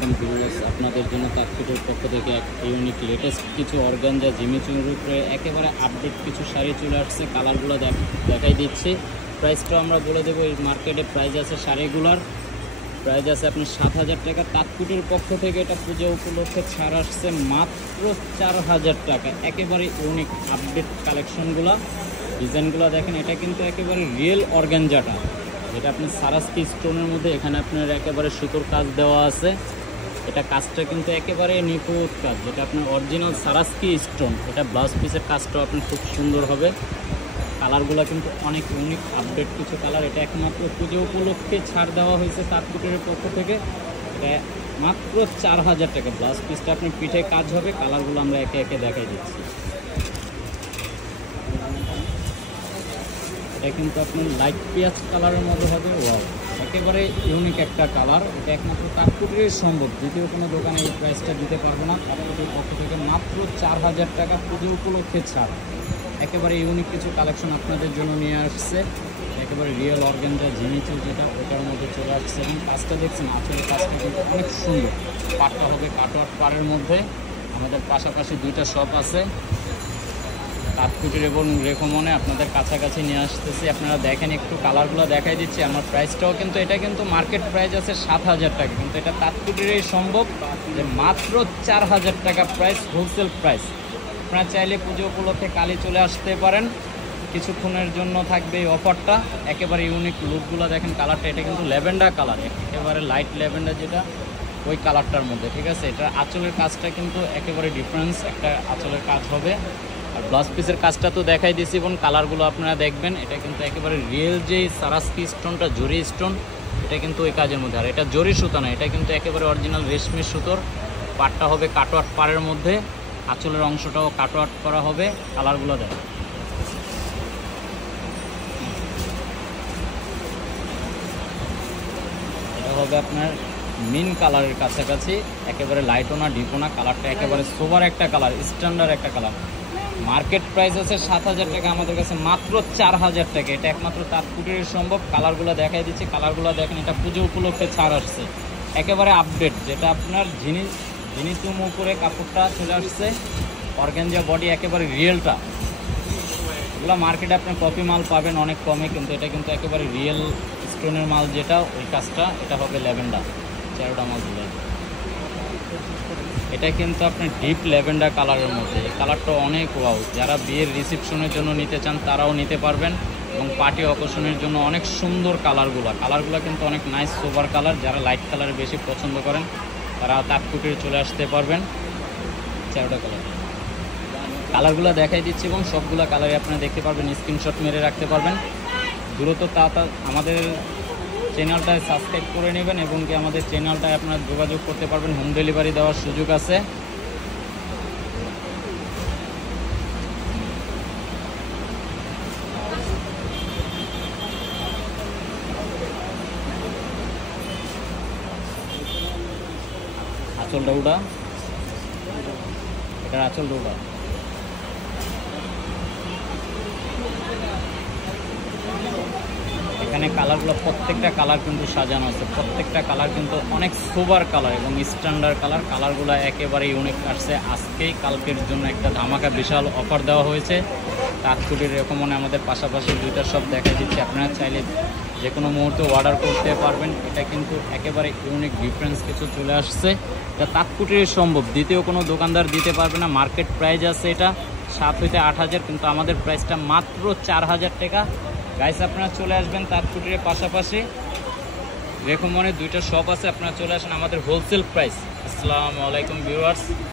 আলাইকুম ভিউয়ার্স, আপনাদের জন্য তাকফিটের পক্ষ থেকে এক ইউনিক লেটেস্ট কিছু অর্গানজা জিমিচুনের উপরে একেবারে আপডেট কিছু শাড়ি চলে আসছে। কালারগুলো দেখাই দিচ্ছি। প্রাইসটাও আমরা বলে দেবো। এই মার্কেটে প্রাইস আছে শাড়িগুলোর প্রাইস আছে আপনার 7,000 টাকা। তাকফিটের পক্ষ থেকে এটা পূজা উপলক্ষে ছাড় আসছে মাত্র 4,000 টাকা। একেবারে ইউনিক আপডেট কালেকশনগুলো, ডিজাইনগুলো দেখেন। এটা কিন্তু একেবারে রিয়েল অর্গানজাটা, যেটা আপনি সারাস্কি স্টোনের মধ্যে এখানে আপনার একেবারে সুতোর কাজ দেওয়া আছে। এটা কাজটা কিন্তু একেবারে নিখুঁত কাজ, যেটা আপনার অরিজিনাল সারাস্কি স্টোন। এটা ব্লাউজ পিসের কাজটাও আপনার খুব সুন্দর হবে। কালারগুলো কিন্তু অনেক ইউনিক আপডেট কিছু কালার। এটা একমাত্র পুজো উপলক্ষে ছাড় দেওয়া হয়েছে তাকফিটের পক্ষ থেকে। এটা মাত্র 4,000 টাকা। ব্লাউজ পিসটা আপনার পিঠে কাজ হবে। কালারগুলো আমরা একে একে দেখাই দিচ্ছি। এটা কিন্তু আপনার লাইট পেঁয়াজ কালারের মধ্যে হবে। ওয়াও, একেবারে ইউনিক একটা কালার। এটা একমাত্র তাকফিটেরই সম্ভব, দ্বিতীয় কোনো দোকানে এই প্রাইসটা দিতে পারবো না। তাকফিটের পক্ষ থেকে মাত্র 4,000 টাকা পুজো উপলক্ষে ছাড়। একেবারে ইউনিক কিছু কালেকশন আপনাদের জন্য নিয়ে আসছে। একেবারে রিয়েল অর্গানজা জিমিচু, যেটা ওটার মধ্যে চলে আসছে। এবং কাজটা দেখছেন, আসলে কাজটা কিন্তু অনেক সুন্দর। পাটটা হবে কাটওয়ার্ক পাড়ের মধ্যে। আমাদের পাশাপাশি দুইটা শপ আছে, তাকফিটের এবং রেকমনে আপনাদের কাছাকাছি নিয়ে আসতেছি। আপনারা দেখেন, একটু কালারগুলো দেখাই দিচ্ছি। আমার প্রাইসটাও কিন্তু এটা কিন্তু মার্কেট প্রাইস আছে 7,000 টাকা, কিন্তু এটা তাকফিটেরই সম্ভব যে মাত্র 4,000 টাকা প্রাইস, হোলসেল প্রাইস। আপনারা চাইলে পুজো উপলক্ষে কালি চলে আসতে পারেন। কিছুক্ষণের জন্য থাকবে এই অফারটা। একেবারে ইউনিক লুকগুলো দেখেন। কালারটা এটা কিন্তু ল্যাভেন্ডার কালার, একেবারে লাইট ল্যাভেন্ডার, যেটা ওই কালারটার মধ্যে, ঠিক আছে। এটা আঁচলের কাজটা কিন্তু একেবারে ডিফারেন্স একটা আঁচলের কাজ হবে। আর ব্লাউজ পিসের কাজটা তো দেখাই দিয়েছি, এবং কালারগুলো আপনারা দেখবেন। এটা কিন্তু একেবারে রিয়েল যে সারাস্কি স্টোনটা, জরি স্টোন, এটা কিন্তু ওই কাজের মধ্যে। আর এটা জরি সুতা না, এটা কিন্তু একেবারে অরিজিনাল রেশমি সুতোর। পাটটা হবে কাটওয়ার্ক পাড়ের মধ্যে, আঁচলের অংশটাও কাটওয়ার্ক করা হবে। কালারগুলো দেয়, এটা হবে আপনার মিন কালারের কাছাকাছি, একেবারে লাইটও না ডিপও না। কালারটা একেবারে সোবার একটা কালার, স্ট্যান্ডার্ড একটা কালার। মার্কেট প্রাইস আছে 7,000 টাকা, আমাদের কাছে মাত্র 4,000 টাকা। এটা একমাত্র তাকফিটেরই সম্ভব। কালারগুলো দেখাই দিচ্ছি, কালারগুলো দেখেন। এটা পুজো উপলক্ষে ছাড় আসছে, একেবারে আপডেট, যেটা আপনার জিনিসুম উপরে কাপড়টা চলে আসছে। অর্গানজা বডি, একেবারে রিয়েলটা। এগুলো মার্কেটে আপনার কপি মাল পাবেন অনেক কমে, কিন্তু এটা কিন্তু একেবারে রিয়েল স্টোনের মাল, যেটা ওই কাজটা। এটা হবে ল্যাভেন্ডার, 4টা মাল দিলে। এটা কিন্তু আপনার ডিপ ল্যাভেন্ডার কালারের মধ্যে। এই কালারটা অনেক ওয়াও। যারা বিয়ের রিসেপশনের জন্য নিতে চান তারাও নিতে পারবেন, এবং পার্টি অকেশনের জন্য অনেক সুন্দর কালারগুলো কিন্তু অনেক নাইস সোবার কালার। যারা লাইট কালার বেশি পছন্দ করেন তারা তাকফিটে চলে আসতে পারবেন। 4টা কালারগুলো দেখাই দিচ্ছি, এবং সবগুলো কালারে আপনারা দেখতে পারবেন। স্ক্রিনশট মেরে রাখতে পারবেন। দ্রুত আমাদের চ্যানেলটায় সাবস্ক্রাইব করে নেবেন, এবং কি আমাদের চ্যানেলটায় আপনারা যোগাযোগ করতে পারবেন। হোম ডেলিভারি দেওয়ার সুযোগ আছে। আঁচলটা উড়া, এটার আঁচলটা উড়া। এখানে কালারগুলো, প্রত্যেকটা কালার কিন্তু সাজানো আছে। প্রত্যেকটা কালার কিন্তু অনেক সোবার কালার এবং স্ট্যান্ডার্ড কালার। কালারগুলো একেবারে ইউনিক আসছে। আজকেই কালকের জন্য একটা ধামাকা বিশাল অফার দেওয়া হয়েছে। তাকফিটের রেকমনে আমাদের পাশাপাশি দুইটা শপ দেখা দিচ্ছে। আপনারা চাইলে যে কোনো মুহূর্তে অর্ডার করতে পারবেন। এটা কিন্তু একেবারে ইউনিক ডিফারেন্স কিছু চলে আসছে। এটা তাকফিটেরই সম্ভব, দ্বিতীয় কোনো দোকানদার দিতে পারবে না। মার্কেট প্রাইস আছে এটা 7 থেকে 8,000, কিন্তু আমাদের প্রাইসটা মাত্র 4,000 টাকা। গাইস, আপনারা চলে আসবেন তাকফিটের পাশাপাশি রেকমনে দুইটা শপ আছে। আপনারা চলে আসেন, আমাদের হোলসেল প্রাইস। আসসালামু আলাইকুম ভিউয়ার্স।